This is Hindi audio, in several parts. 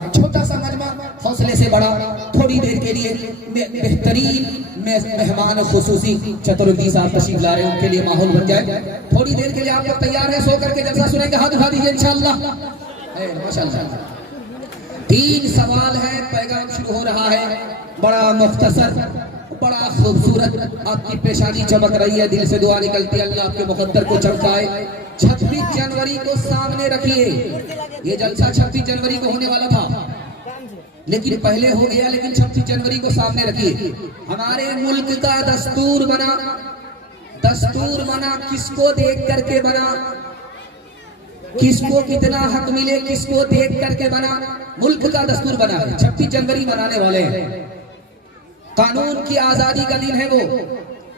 छोटा सा नगमा हौसले से बड़ा। थोड़ी देर के लिए बेहतरीन मेहमान खुसूसी चतुर्वेदी साहब तशरीफ ला रहे हैं, उनके लिए माहौल बन जाए। थोड़ी देर के लिए आप लोग तैयार हैं? सो करके जलसा सुनेंगे, हाथ उठा दीजिए इंशाअल्लाह। माशाअल्लाह। 3 सवाल है, पैगाम शुरू हो रहा है। बड़ा मुख्तसर, बड़ा खूबसूरत, आपकी पेशानी चमक रही है, दिल से दुआ निकलती है अल्लाह आपके मुकद्दर को चमकाए। 26 जनवरी को सामने रखिए। ये जलसा 26 जनवरी को होने वाला था, लेकिन पहले हो गया, लेकिन 26 जनवरी को सामने रखिए। हमारे मुल्क का दस्तूर बना, दस्तूर बना किसको देख करके बना, किसको कितना हक मिले किसको देख करके बना। मुल्क का दस्तूर बना है, 26 जनवरी मनाने वाले हैं। कानून की आजादी का दिन है वो,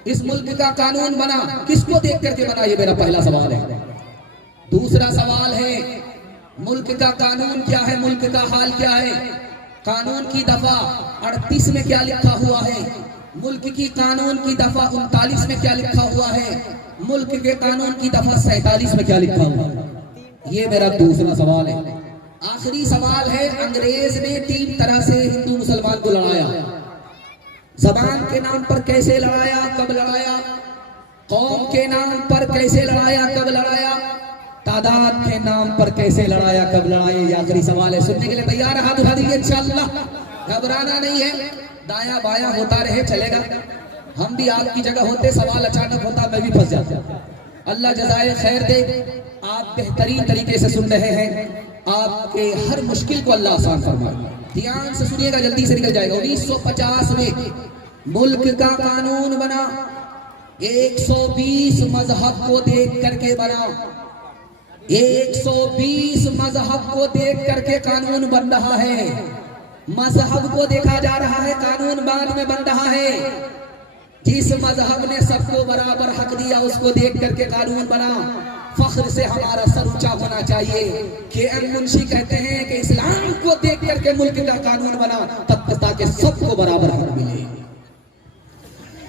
इस मुल्क का कानून बना किसको देख करके बना, ये मेरा पहला सवाल है। दूसरा सवाल है, मुल्क का कानून क्या है, मुल्क का हाल क्या है। कानून की दफा 38 में क्या लिखा हुआ है, मुल्क की कानून की दफा 39 में क्या लिखा हुआ है, मुल्क के कानून की दफा 47 में क्या लिखा हुआ है। ये मेरा दूसरा सवाल है। आखिरी सवाल है, अंग्रेज ने 3 तरह से हिंदू मुसलमान को लड़ाया। जबान के नाम पर कैसे लड़ाया, कब लड़ाया, कौम के नाम पर कैसे लड़ाया, कब लड़ाया, तादाद के नाम पर कैसे लड़ाया, कब लड़ाया। ये आखिरी सवाल है। सुनने के लिए तैयार है? हाथ उठा दीजिए इंशाअल्लाह। घबराना नहीं है, दाया बाया होता रहे चलेगा। हम भी आपकी जगह होते, सवाल अचानक होता मैं भी फंस जाता। अल्लाह जज़ाए खैर दे, आप बेहतरीन तरीके से सुन रहे हैं, आपके हर मुश्किल को अल्लाह आसान फरमाए। ध्यान से सुनिएगा, जल्दी से निकल जाएगा। 1950 में मुल्क का कानून बना, 120 मजहब को देख करके बना, 120 मजहब को देख करके कानून बन रहा है। मजहब को देखा जा रहा है, कानून बाद में बन रहा है। जिस मजहब ने सबको बराबर हक दिया उसको देख करके कानून बना। फख्र से हमारा सर ऊंचा होना चाहिए कि मुंशी कहते हैं कि इस्लाम को देख करके मुल्क का कानून बना, तब ताकि सबको बराबर हक मिले।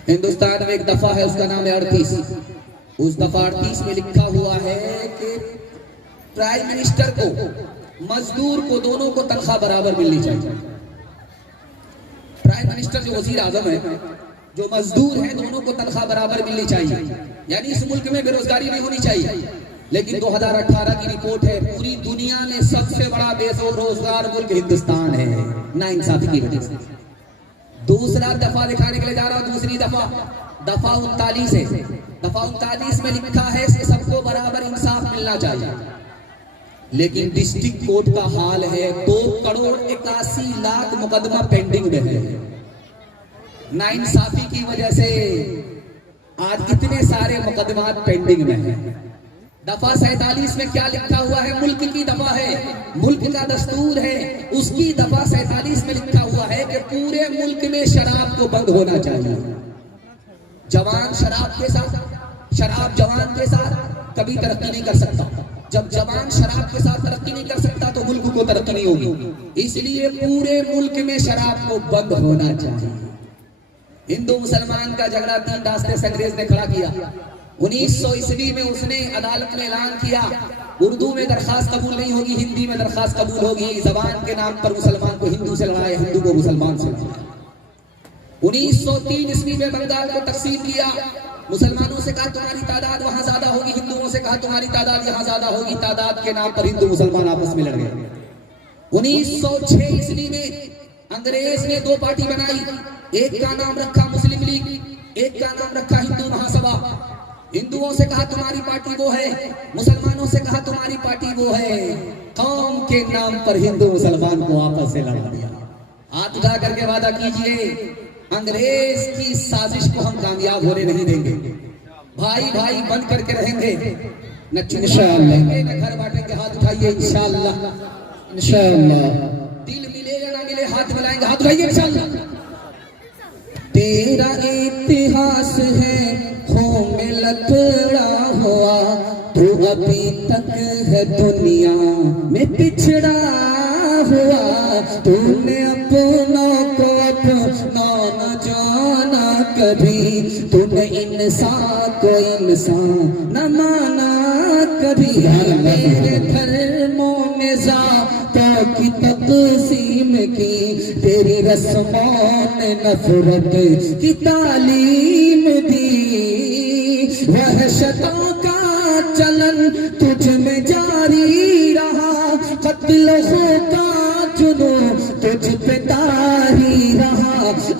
हिंदुस्तान में एक दफा है, उसका नाम है 38। उस दफा 38 में लिखा हुआ है कि प्राइम मिनिस्टर को, मजदूर को, दोनों को तनख्वाह बराबर मिलनी चाहिए। प्राइम मिनिस्टर जो वजीर आजम है, जो मजदूर है, दोनों को तनख्वाह बराबर मिलनी चाहिए। यानी इस मुल्क में बेरोजगारी नहीं होनी चाहिए। लेकिन 2018 की रिपोर्ट है, पूरी दुनिया में सबसे बड़ा बेरोजगार मुल्क हिंदुस्तान है, नाइंसाफी की वजह से। दूसरा दफा दिखाने के लिए जा रहा हूं, दूसरी दफा 39 है। दफा 39 में लिखा है कि सबको बराबर इंसाफ मिलना चाहिए। लेकिन डिस्ट्रिक्ट कोर्ट का हाल है 2 करोड़ 81 लाख मुकदमा पेंडिंग में है। नाइंसाफी की वजह से आज इतने सारे मुकदमात पेंडिंग में हैं। दफा 47 में क्या लिखा हुआ है, मुल्क की दफा है, मुल्क का दस्तूर है, उसकी दफा 47 में लिखा हुआ है कि पूरे मुल्क में शराब को बंद होना चाहिए। जवान शराब के साथ, शराब जवान के साथ कभी तरक्की नहीं कर सकता। जब जवान शराब के साथ तरक्की नहीं कर सकता तो मुल्क को तरक्की नहीं होगी। इसलिए पूरे मुल्क में शराब को बंद होना चाहिए। हिंदू मुसलमान का झगड़ा 3 रास्ते से अंग्रेज ने खड़ा किया। 1900 ईस्वी में उसने अदालत में ऐलान किया, उर्दू में दरखास्त कबूल नहीं होगी, हिंदी में दरखास्त कबूल होगी। जबान के नाम पर मुसलमान को हिंदू से लड़ाया, हिंदू को मुसलमान से लड़ाया। 1903 ईस्वी में बंगाल को तकसीम किया। मुसलमानों से कहा तुम्हारी तादाद वहां ज्यादा होगी, हिंदुओं से कहा तुम्हारी तादाद यहाँ ज्यादा होगी। तादाद के नाम पर हिंदू मुसलमान आपस में लड़ गए। 1906 ईस्वी में अंग्रेज ने 2 पार्टी बनाई, एक का नाम रखा मुस्लिम लीग, एक का नाम रखा हिंदू महासभा। हिंदुओं से कहा तुम्हारी पार्टी वो है, मुसलमानों से कहा तुम्हारी पार्टी वो है। कौम के नाम पर हिंदू मुसलमान को आपस से लड़ा दिया। हाथ उठा करके वादा कीजिए, अंग्रेज की साजिश को हम कामयाब होने नहीं देंगे। भाई भाई बन करके रहेंगे, न इंशाअल्लाह, न घर बांटेंगे। हाथ उठाइए इंशाअल्लाह, इंशाअल्लाह। दिल मिले या ना मिले, हाथ मिलाएंगे, हाथ उठाइए इंशाअल्लाह। तेरा इतिहास है खून में लथड़ा हुआ, तू अभी तक है दुनिया में पिछड़ा हुआ। तूने अपनों को अपना न जाना कभी, तूने इंसान को इंसान न माना कभी। मेरे धर्मों में ज़ात की तक सीम की, तेरी रस्मों ने नफरत की तालीम दी। वहशतों का चलन तुझ में जारी रहा, कत्ल का जुनून तुझ पे तारी रहा।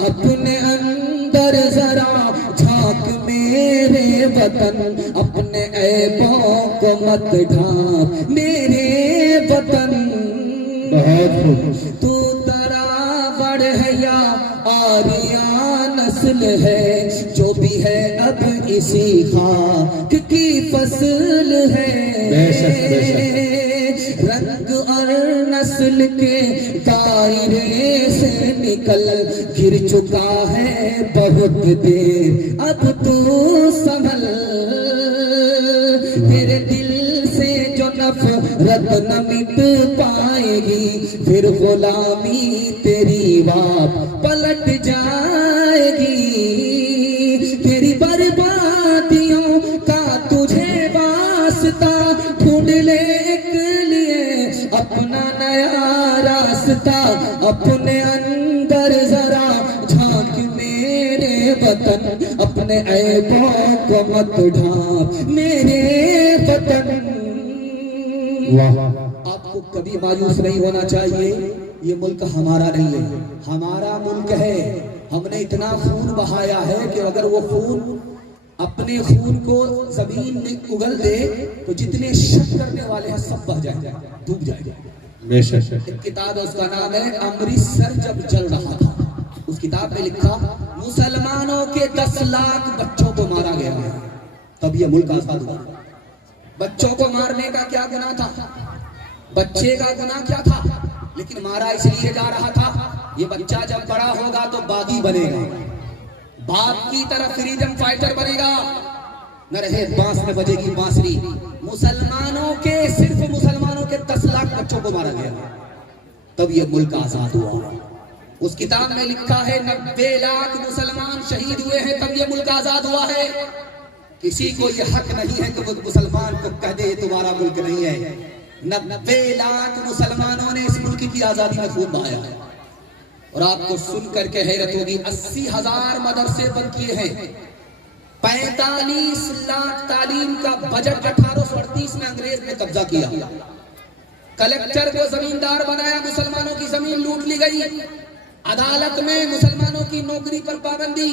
अपने अंदर जरा झांक मेरे वतन, अपने ऐबों को मत ढांक मेरे वतन। तू तरावड़ है या आर्या नस्ल है, जो भी है अब इसी खाक की फसल है। रंग और नस्ल के दायरे से निकल गिर चुका है बहुत देर, अब तू संभल। तेरे दिल से जो नफरत न मिट पाएगी, फिर गुलामी तेरी वाप पलट जाएगी। तेरी बर्बादियों का तुझे वास्ता, ढूंढ ले एक लिए अपना नया रास्ता। अपने अंदर जरा झांक मेरे वतन, अपने ऐबों को मत ढांक मेरे वतन। आपको कभी मायूस नहीं होना चाहिए, ये मुल्क हमारा नहीं है, हमारा मुल्क है। हमने इतना खून बहाया है कि अगर वो खून अपने खून को जमीन में उगल दे तो जितने शक करने वाले हैं सब बह जाएंगे, डूब जाएंगे। एक किताब है, उसका नाम है अमृतसर जब जल रहा था। उस किताब में लिखा मुसलमानों के 10 लाख बच्चों को मारा गया है, तब ये मुल्क आजाद हुआ। बच्चों को मारने का क्या गुनाह था? बच्चे का गुनाह क्या था? लेकिन मारा इसलिए जा रहा था, ये बच्चा जब बड़ा होगा तो बागी बनेगा, बाप की तरह फ्रीडम फाइटर बनेगा, न रहे बांस में बजेगी बांसुरी। मुसलमानों के, सिर्फ मुसलमानों के 10 लाख बच्चों को मारा गया, तब ये मुल्क आजाद हुआ। उस किताब में लिखा है 90 लाख मुसलमान शहीद हुए हैं, तब ये मुल्क आजाद हुआ है। किसी को ये हक नहीं है कि वो मुसलमान को कह दे तुम्हारा मुल्क नहीं है। 90 लाख मुसलमानों ने इस मुल्क की आजादी में खून बहाया है। और आपको सुनकर के हैरत होगी, 80,000 मदरसे बंद किए हैं, 45 लाख तालीम का बजट 1838 में अंग्रेज ने कब्जा किया। कलेक्टर को जमींदार बनाया, मुसलमानों की जमीन लूट ली गई। अदालत में मुसलमानों की नौकरी पर पाबंदी,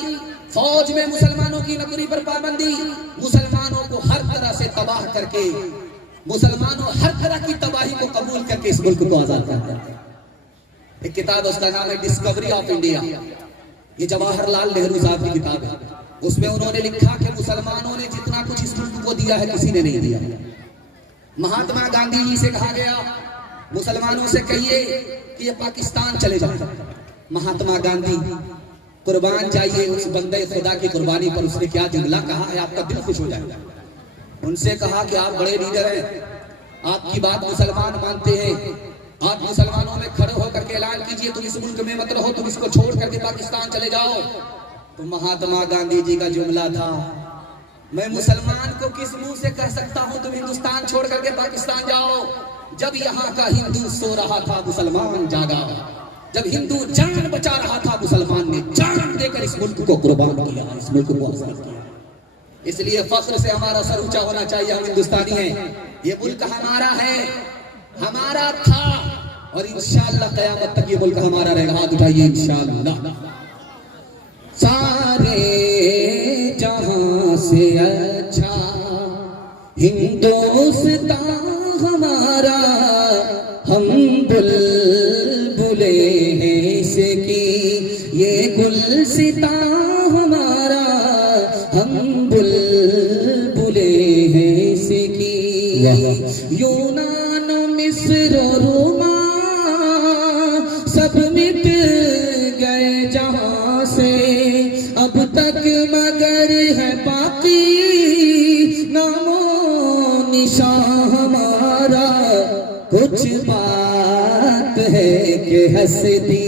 फौज में मुसलमानों की नौकरी पर पाबंदी। मुसलमानों को हर तरह से तबाह करके, मुसलमानों हर तरह की तबाही को कबूल करके इस मुल्क को आजाद करते हैं। एक किताब है, उसका नाम है डिस्कवरी ऑफ इंडिया। ये जवाहरलाल नेहरू साहब की किताब है। उसमें उन्होंने लिखा कि मुसलमानों ने जितना कुछ इस मुल्क को दिया है किसी ने नहीं दिया। महात्मा गांधी जी से कहा गया मुसलमानों से कहिए कि ये पाकिस्तान चले जाए। महात्मा गांधी कुर्बान जाइए उस बंदे खुदा की कुर्बानी पर। उसने क्या जुमला कहा है, आपका दिल खुश हो जाएगा। उनसे कहा कि आप बड़े लीडर हैं, आपकी बात मुसलमान मानते हैं, आप मुसलमानों में खड़े होकर के ऐलान कीजिए तुम इस मुल्क में मत रहो, तुम इसको छोड़ करके पाकिस्तान चले जाओ। तो महात्मा गांधी जी का जुमला था, मैं मुसलमान को किस मुंह से कह सकता हूं तुम हिंदुस्तान छोड़ करके पाकिस्तान जाओ। जब यहाँ का हिंदू सो रहा था मुसलमान जागा, जब हिंदू जान बचा रहा था मुसलमान ने जान देकर इस मुल्क को कुर्बान किया, इस मुल्क को आजाद किया। इसलिए फख्र से हमारा सर ऊंचा होना चाहिए, हम हिंदुस्तानी हैं, ये मुल्क हमारा है, हमारा था और इंशाअल्लाह क़यामत तक ये मुल्क हमारा रहेगा। हाथ उठाइए इंशाअल्लाह। सारे जहां से अच्छा हिंदुस्तान हमारा, हम बुलबुले हैं इसकी, ये गुलसिता हमारा, हम बुलबुले हैं इसकी। यूनान मिस्र रोमा सब मिट गए जहां से, अब तक मगर है बाकी नामो निशान हमारा। कुछ बात है कि हंसती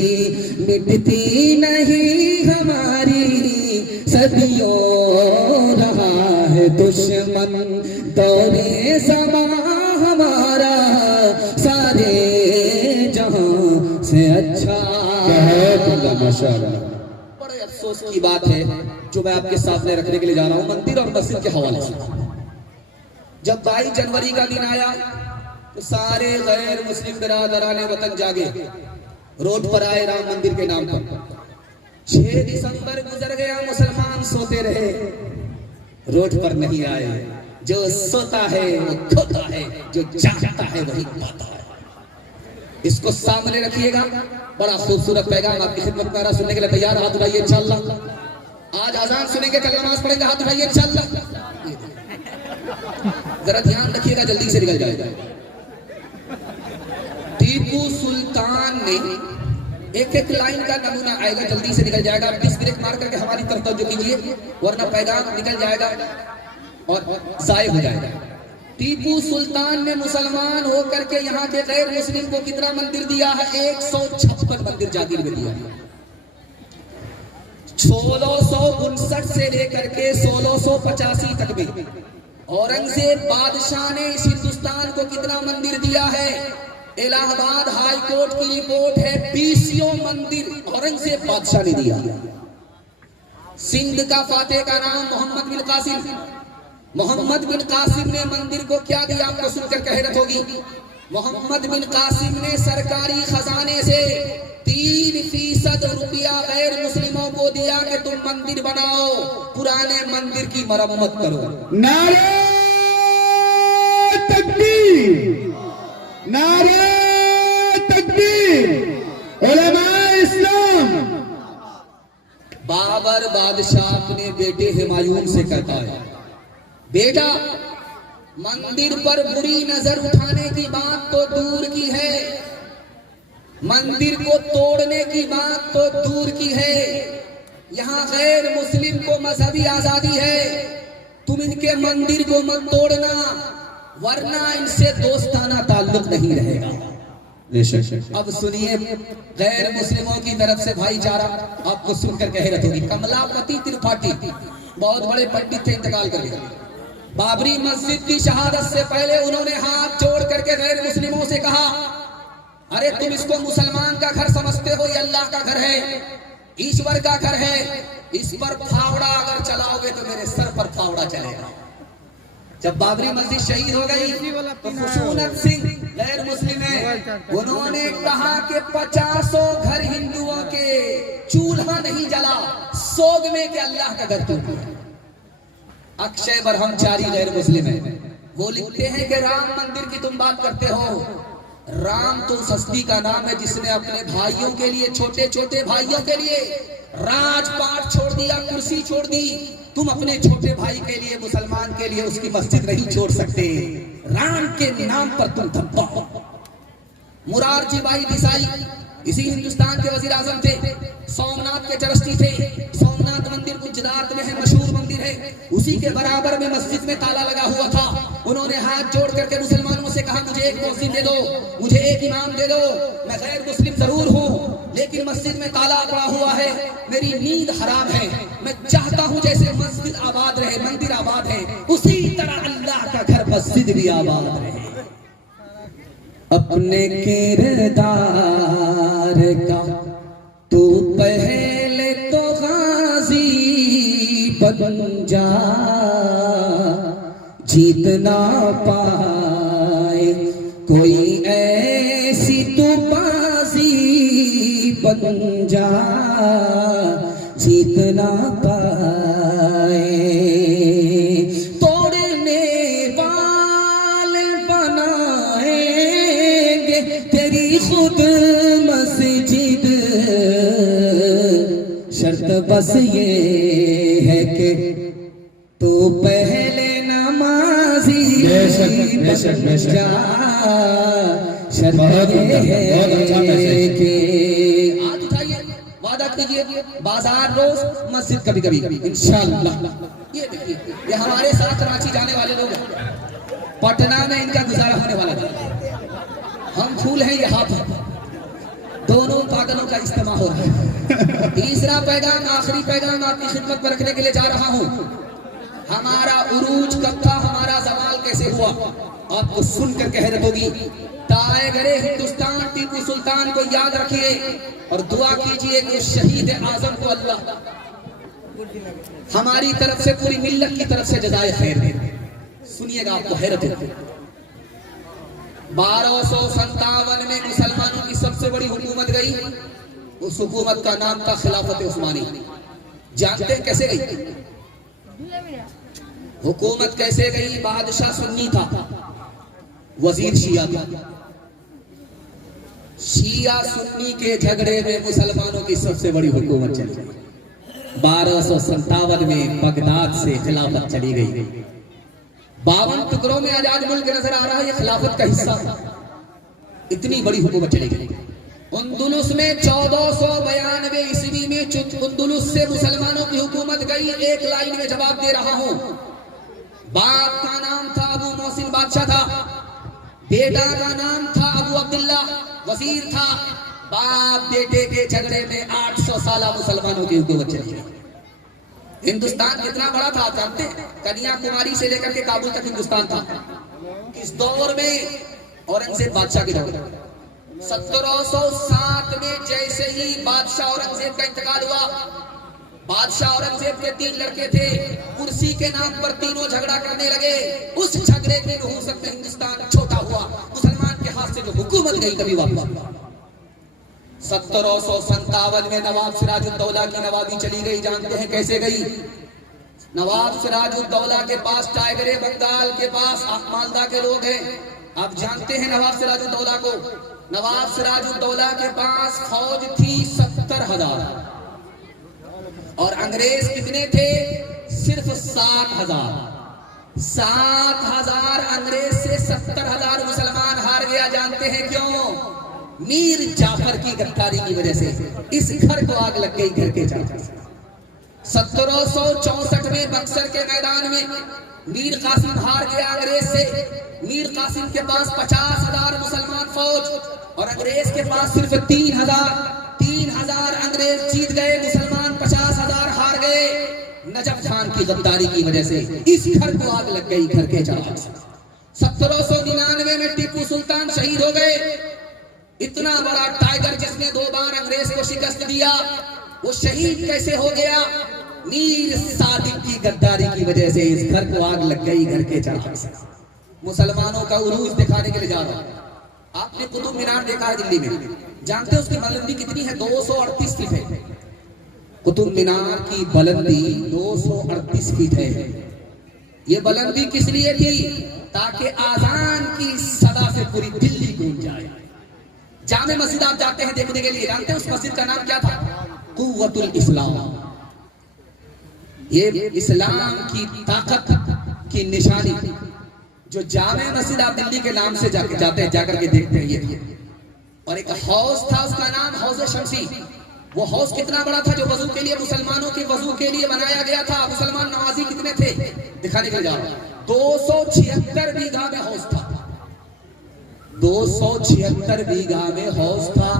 मिटती नहीं हमारी, सदियों रहा है दुश्मन दौरे ज़मां हमारा। सारे जहां से से अच्छा माशाअल्लाह। बड़े अफसोस की बात है जो मैं आपके सामने रखने के लिए जा रहा हूँ मंदिर और मस्जिद के हवाले से। जब 22 जनवरी का दिन आया तो सारे गैर मुस्लिम बिरादराने वतन जागे, रोड पर आए राम मंदिर के नाम पर। 6 दिसंबर गुजर गया, मुसलमान सोते रहे, रोड पर नहीं आए। जो सोता है वो खोता है, जो जागता है वही पाता है। इसको सामने रखिएगा। बड़ा खूबसूरत पैगाम आपकी खिदमत में सुनने के लिए तैयार? हाथ उठाइए इंशाअल्लाह। आज अजान सुनेंगे, कल नमाज पढ़ेंगे, हाथ उठाइए इंशाअल्लाह। जरा ध्यान रखिएगा, जल्दी से निकल जाएगा। टीपू सुल्तान ने एक लाइन का नमूना आएगा, जल्दी से निकल जाएगा। प्लीज ब्रेक मार करके हमारी तरफ तवज्जो कीजिए, वरना पैगाम निकल जाएगा और जाये हो जाएगा। टीपू सुल्तान ने मुसलमान होकर के यहाँ के गैर मुस्लिम को कितना मंदिर दिया है? 156 मंदिर जागीर में दिया। 1659 से लेकर के 1685 तक में औरंगजेब बादशाह ने इस हिंदुस्तान को कितना मंदिर दिया है? इलाहाबाद हाई कोर्ट की रिपोर्ट है, 20 मंदिर औरंगजेब बादशाह ने दिया। सिंध का फातेह का नाम मोहम्मद बिन कासिम। मोहम्मद बिन कासिम ने मंदिर को क्या दिया? आपको सुनकर हैरत होगी। मोहम्मद बिन कासिम ने सरकारी खजाने से 3% रुपया गैर मुस्लिमों को दिया कि तुम मंदिर बनाओ, पुराने मंदिर की मरम्मत करो। नारे तकबीर, नारे तकबीर, उलमाए इस्लाम। बाबर बादशाह अपने बेटे हुमायूं से कहता है, बेटा मंदिर पर बुरी नजर उठाने की बात तो दूर की है, मंदिर को तोड़ने की बात तो दूर की है, यहाँ गैर मुस्लिम को मजहबी आजादी है, तुम इनके मंदिर को मत तोड़ना वरना इनसे दोस्ताना ताल्लुक नहीं रहेगा। अब सुनिए गैर मुस्लिमों की तरफ से भाईचारा, आपको सुनकर हैरत होगी। कमलापति त्रिपाठी बहुत बड़े पंडित थे, इंतकाल कर गए। बाबरी मस्जिद की शहादत से पहले उन्होंने हाथ जोड़ करके गैर मुस्लिमों से कहा, अरे तुम इसको मुसलमान का घर समझते हो, ये अल्लाह का घर है, ईश्वर का घर है, इस पर फावड़ा अगर चलाओगे तो मेरे सर पर फावड़ा चलेगा। जब बाबरी मस्जिद शहीद हो गई तो खुशूनत सिंह गैर मुस्लिम है, उन्होंने कहा कि 50 घर हिंदुओं के चूल्हा नहीं जला, सोग में के अल्लाह का घर टूट गया। अक्षय ब्रह्मचारी गैर मुस्लिम है, वो लिखते हैं कि राम मंदिर की तुम बात करते हो, राम तो सस्ती का नाम है जिसने अपने भाइयों के लिए, छोटे छोटे भाइयों के लिए राजपाट छोड़ दिया, कुर्सी छोड़ दी। तुम अपने छोटे भाई के लिए, मुसलमान के लिए उसकी मस्जिद नहीं छोड़ सकते। राम के नाम पर तुम धब्बा हो। मुरारजी भाई देसाई इसी हिंदुस्तान के वजीर आजम थे, सोमनाथ के ट्रस्टी थे। सोमनाथ मंदिर गुजरात में है, मशहूर मंदिर है, उसी के बराबर में मस्जिद में ताला लगा हुआ था। उन्होंने हाथ जोड़ करके मुसलमानों से कहा, मुझे एक मस्जिद दे दो, मुझे एक इमाम दे दो, मैं गैर मुस्लिम जरूर हूँ लेकिन मस्जिद में ताला पड़ा हुआ है, मेरी नींद हराम है, मैं चाहता हूँ जैसे मस्जिद आबाद रहे, मंदिर आबाद है, उसी तरह अल्लाह का घर मस्जिद भी आबाद रहे। अपने किरदार का तू पहले तो गाजी बन जा, जीत ना पाए कोई ऐसी तो बाजी बन जा, जीत ना पाए। तोड़ने वाले बनाएंगे तेरी खुद मस्जिद, शर्त बस ये है कि तू पहले नमाजी बन जा, शर्त ये है कि आज उठाइए, वादा कीजिए, बाजार रोज मस्जिद कभी कभी इंशाअल्लाह। ये देखिए, ये हमारे साथ रांची जाने वाले लोग हैं, पटना में इनका गुजारा होने वाला था। हम फूल हैं, ये हाथ है, दोनों पागलों का इस्तेमाल हो रहा है। तीसरा पैगाम, आखिरी पैगाम आपकी खिदमत पर रखने के लिए जा रहा हूँ। हमारा उरूज कब था, हमारा जमाल कैसे हुआ, आपको सुनकर हैरत होगी। टाइगरे हिंदुस्तान टीपू सुल्तान को याद रखिए और दुआ कीजिए कि उस शहीद आजम को अल्लाह हमारी तरफ से, पूरी मिल्लत की तरफ से जज़ाए खैर दे। सुनिएगा, आपको हैरत होगी। 1257 में मुसलमानों की सबसे बड़ी हुकूमत गई। उस हुकूमत का नाम था खिलाफत उस्मानी। जानते हैं कैसे गई हुकूमत? कैसे गई? बादशाह सुन्नी था, वजीर शिया था। शिया सुन्नी के झगड़े में मुसलमानों की सबसे बड़ी हुकूमत चली गई। 1257 में बगदाद से खिलाफत चली गई। 52 टुकड़ों में आजाद मुल्क नजर आ रहा है, यह खिलाफत का हिस्सा था। इतनी बड़ी हुकूमत चली गई। उंदुलुस में 1492 ईस्वी में उंदुलुस से मुसलमानों की हुकूमत गई। एक लाइन में जवाब दे रहा हूं। बाप का नाम था अबू मोहसिन बादशाह था, बेटा का नाम था अबू अब्दुल्ला वजीर था। बाप बेटे के झगड़े में 800 साल मुसलमानों की हुकूमत चली गई। हिंदुस्तान कितना बड़ा था आप जानते हैं? कन्याकुमारी से लेकर के काबुल तक हिंदुस्तान था। किस दौर में? औरंगजेब बादशाह के दौर में। 1707 में जैसे ही बादशाह औरंगजेब का इंतकाल हुआ, बादशाह औरंगजेब के 3 लड़के थे, कुर्सी के नाम पर तीनों झगड़ा करने लगे। उस झगड़े की नहुसत में हिंदुस्तान छोटा हुआ। मुसलमान के हाथ से जो हुकूमत गई कभी वापस। 1757 में नवाब सिराजुद्दौला की नवाबी चली गई। जानते हैं कैसे गई? नवाब सिराजुद्दौला के पास टाइगरे बंगाल के पास मालदा के लोग हैं। आप जानते हैं नवाब सिराजुद्दौला को? नवाब सिराजुद्दौला के पास फौज थी 70,000 और अंग्रेज कितने थे? सिर्फ 7,000। 7,000 अंग्रेज से 70,000 मुसलमान हार गया। जानते हैं क्यों? मीर जाफर की गद्दारी की वजह से। इस घर को आग लग गई, घर के चारों। 1764 में बक्सर के मैदान में मीर कासिम हार गया अंग्रेज से। मीर कासिम के पास 50,000 मुसलमान फौज और अंग्रेज के पास सिर्फ 3,000। 3,000 अंग्रेज जीत गए, मुसलमान 50,000 हार गए। नजफ खान की गद्दारी की वजह से इस घर को आग लग गई, घर के चारों। 1799 में टिप्पू सुल्तान शहीद हो गए। इतना बड़ा टाइगर जिसने 2 बार अंग्रेज को शिकस्त दिया, वो शहीद कैसे हो गया? मीर सादिक की गद्दारी की वजह से इस घर को आग लग गई, घर के चारों। मुसलमानों का उरूज दिखाने के लिए जा रहा हूं। आपने कुतुब मीनार देखा है दिल्ली में? जानते हैं उसकी बुलंदी कितनी है? 238 फीट है। कुतुब मीनार की बुलंदी 238 फीट है। ये बुलंदी किस लिए थी? ताकि आजान की सदा से पूरी दिल्ली गूंज जाए। जामे मस्जिद आप जाते हैं देखने के लिए, जानते हैं उस मस्जिद का नाम क्या था? कुव्वतुल इस्लाम। ये इस्लाम की ताकत की निशानी जो जामे मस्जिद आप दिल्ली के नाम से जाते हैं, जाकर के देखते हैं ये। और एक हौज था, उसका नाम हौज शमसी। वो हौज कितना बड़ा था जो वजू के लिए, मुसलमानों के वजू के लिए बनाया गया था। मुसलमान नमाजी कितने थे दिखाने के लिए जा रहा हूं। 276 बीघा में हौज था। 276 बीघा में हौज था।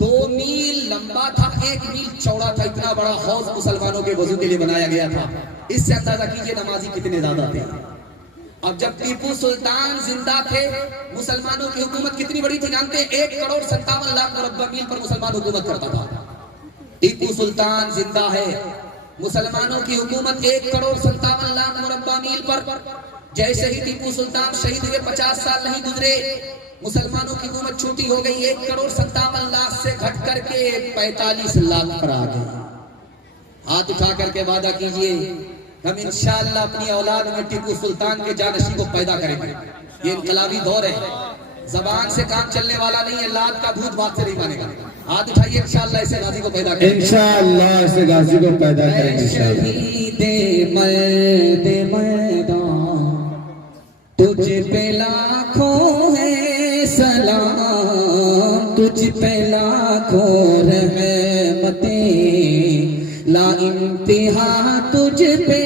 2 मील लंबा था, 1 मील चौड़ा था। इतना बड़ा हौज मुसलमानों के वजू के लिए बनाया गया था। इससे अंदाजा कीजिए नमाजी कितने ज्यादा थे। अब जब टीपू सुल्तान जिंदा थे, मुसलमानों की हुकूमत कितनी बड़ी थी जानते हैं? 1,57,00,000 मुरब्बा मील पर मुसलमान हुकूमत करता था। टीपू सुल्तान जिंदा है, मुसलमानों की हुकूमत 1,57,00,000 मुरब्बा मील पर। जैसे ही टीपू सुल्तान शहीद हुए 50 साल नहीं गुजरे, मुसलमानों की हुकूमत छोटी हो गई। 1,57,00,000 से घट करके 45 लाख पर आ गई। हाथ उठा करके वादा कीजिए हम इंशाअल्लाह अपनी औलाद में टीपू सुल्तान के जानशी को पैदा करेंगे। ये इनकलाबी दौर है, जबान से काम चलने वाला नहीं है। लात का भूत बात से नहीं मानेगा। हाथ उठाइए, इंशाअल्लाह ऐसे गाजी को पैदा करेंगे। इंशाअल्लाह ऐसे गाजी को पैदा करेंगे। शहीदे मर्दे मैदान तुझ पे लाखों है सलाम, तुझ पे लाखों रहमतें, ला इंतहा तुझ पे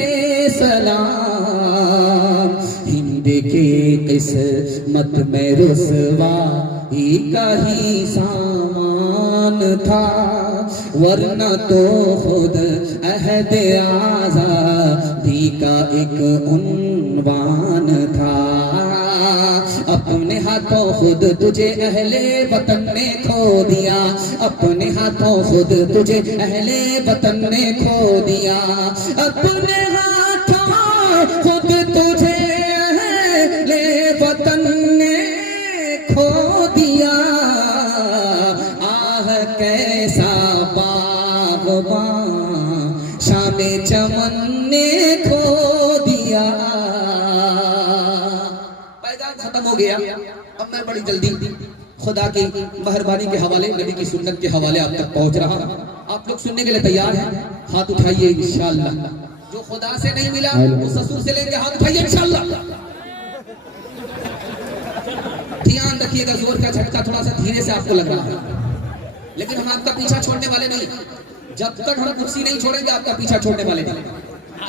सलाम। हिंद के किस्मत में रुसवाई का ही सामान था, वरना तो खुद अहद आज़ादी का एक उन्वान था। अपने हाथों खुद तुझे अहले वतन ने खो दिया, अपने हाथों खुद तुझे अहले वतन ने खो दिया, अपने हाथों खुद तुझे अहले वतन ने खो दिया। आह कैसा बागबां शामे चमन ने खो दिया। पैगाम खत्म हो गया। अब मैं बड़ी जल्दी खुदा की मेहरबानी के हवाले, नबी की सुन्नत के हवाले आप तक पहुंच रहा हूं। आप लोग सुनने के लिए तैयार हैं? हाथ उठाइए इंशाअल्लाह। जो खुदा से नहीं मिला वो ससुर से लेंगे, हाथ उठाइए इंशाअल्लाह। ध्यान रखिएगा, जोर का झटका थोड़ा सा धीरे से आपको लग रहा है, लेकिन हम आपका पीछा छोड़ने वाले नहीं। जब तक हम कुर्सी नहीं छोड़ेंगे आपका पीछा छोड़ने वाले नहीं।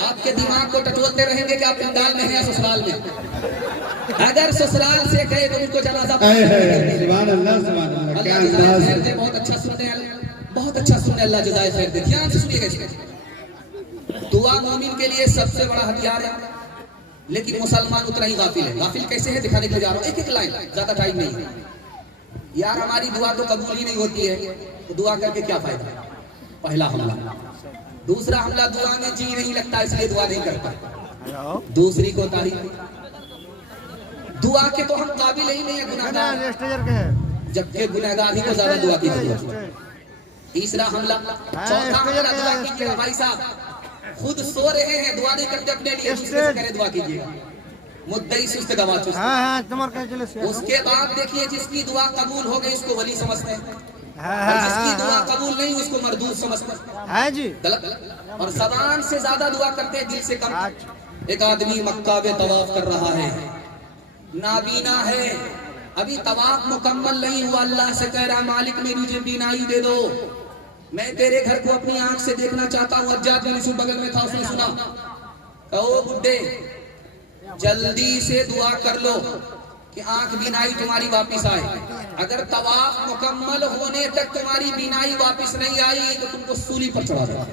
आपके दिमाग को टटोलते रहेंगे कि आप पिंडाल में हैं या ससुराल में। अगर ससुराल से गए तो उनको जनाजा सुभान अल्लाह, सुभान अल्लाह, क्या अंदाज है। बहुत अच्छा सुनने, बहुत अच्छा सुनने, अल्लाह जज़ाए खैर दे। ध्यान से सुनिएगा इसमें। दुआ मोमिन के लिए सबसे बड़ा हथियार है, लेकिन मुसलमान उतना ही गाफिल है। गाफिल कैसे है दिखाने के लिए जा रहा हूं, एक एक लाइन, ज्यादा टाइम नहीं है यार। हमारी दुआ तो कबूल ही नहीं होती है, तो दुआ करके क्या फायदा। पहला हमला। दूसरा हमला, दुआ में जी नहीं लगता इसलिए दुआ नहीं करता। दूसरी को तारीफ, दुआ के तो हम काबिल ही नहीं है, गुनाहगार, जबकि गुनाहगार ही को ज्यादा दुआ की जरूरत है। तीसरा हमला, चौथा हमला, दुआ कीजिए भाई साहब। खुद सो रहे हैं, दुआ नहीं करते अपने लिए, दूसरे से करें दुआ कीजिएगा। मुद्दई सुस्त गवाह चुस्त। उसके बाद देखिए, जिसकी दुआ कबूल हो गई उसको वली समझते हैं, और जिसकी दुआ कबूल नहीं उसको मरदूद समझते हैं जी। गलत। और ज़बान से ज्यादा दुआ करते हैं, दिल से कम। एक आदमी मक्का में तवाफ कर रहा है, नाबीना है, अभी तवाफ मुकम्मल नहीं हुआ, अल्लाह से कह रहा मालिक मेरी मुझे बीनाई दे दो, मैं तेरे घर को अपनी आंख से देखना चाहता हूँ। हज्जाज बिन यूसुफ बगल में था, उसने सुना, ओ बुड्ढे जल्दी से दुआ कर लो कि आंख बीनाई तुम्हारी वापस आए। अगर तवाफ मुकम्मल होने तक तुम्हारी बीनाई वापस नहीं आई तो तुमको सूली पर चढ़ा दो।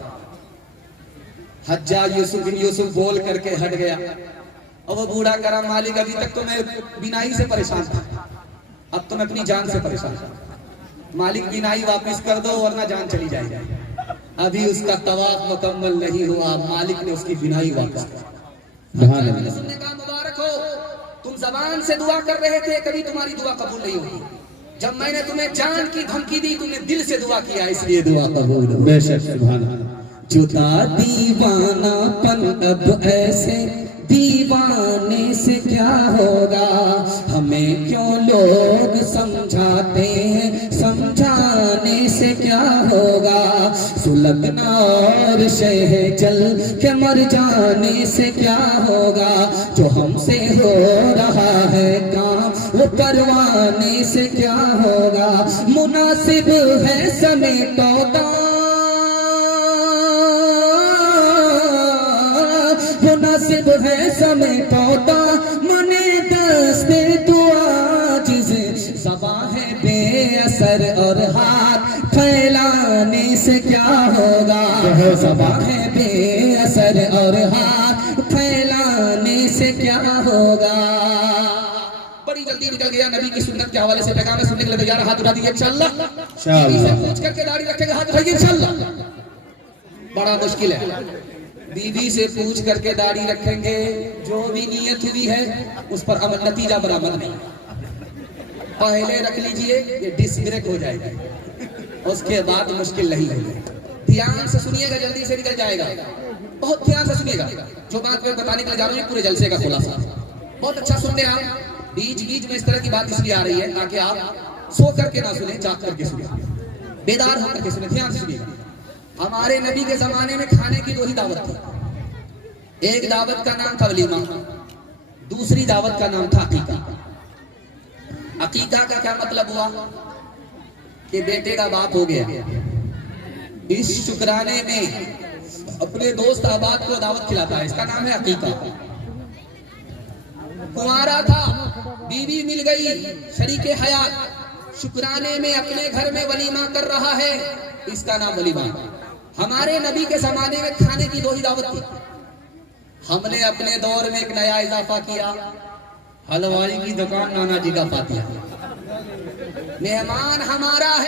हज्जाज बिन यूसुफ बोल करके हट गया। और वो बूढ़ा करा मालिक अभी तक तो मैं बीनाई से परेशान था, अब तो मैं अपनी जान से परेशान हूं। मालिक बीनाई वापस कर दो वरना जान चली जाएगी। अभी उसका तवाफ मुकम्मल नहीं हुआ, मालिक ने उसकी बीनाई वापस कर दी। सुनने का मुबारक हो, तुम जबान से दुआ कर रहे थे, कभी तुम्हारी दुआ कबूल नहीं हुई। जब मैंने तुम्हें जान की धमकी दी, तुमने दिल से दुआ किया, इसलिए दुआ कबूल हो। बेशक, सुभान अल्लाह। जुदा दीवानापन अब ऐसे दीवाने से क्या होगा, हमें क्यों लोग समझाते हैं, समझाने से क्या होगा। सुलगना और शह जल के मर जाने से क्या होगा, जो हमसे हो रहा है काम वो करवाने से क्या होगा। मुनासिब है समेटो मुनासिब है समेटो मने दस्ते दुआ, जिस ज़बां है बेअसर और हाथ फैलाने से क्या होगा। ज़बां है बेअसर और हाथ फैलाने से क्या होगा। बड़ी जल्दी निकल गया, नबी की सुन्नत के हवाले से पैगाम सुनने के लिए तैयार, हाथ उठा दीजिए इंशाअल्लाह। बीवी से पूछ करके दाढ़ी रखेंगे, हाथ उठाइए इंशाअल्लाह। बड़ा मुश्किल है, बीवी से पूछ करके दाढ़ी रखेंगे, जो भी नीयत हुई है उस पर अमल, नतीजा बराबर नहीं। पहले रख लीजिए, ये डिस्क ब्रेक हो जाएगा, उसके बाद मुश्किल नहीं होगी। ध्यान से सुनिएगा, जल्दी से निकल जाएगा। बहुत ध्यान से सुनिएगा, जो बात मैं बताने के लिए जा रहा हूँ पूरे जलसे का खुलासा। बहुत अच्छा सुनने, आप बीच बीच में इस तरह की बात इसलिए आ रही है ताकि आप सो करके ना सुने, जाग करके सुने, बेदार होकर के सुने। ध्यान से सुनिएगा। हमारे नबी के जमाने में खाने की दो ही दावत थी। एक दावत का नाम था वलीमा, दूसरी दावत का नाम था अकीका। अकीका का क्या मतलब हुआ कि बेटे का बाप हो गया, इस शुक्राने में अपने दोस्त अहबाब को दावत खिलाता है, इसका नाम है अकीका। कुंवारा था, बीवी मिल गई, शरीके हयात, शुक्राने में अपने घर में वलीमा कर रहा है, इसका नाम वलीमा। हमारे नबी के जमाने में खाने की दो ही दावत थी। हमने अपने दौर में एक नया इजाफा किया, हलवाई की दुकान नाना जी का फातिहा। मेहमान हमारा है।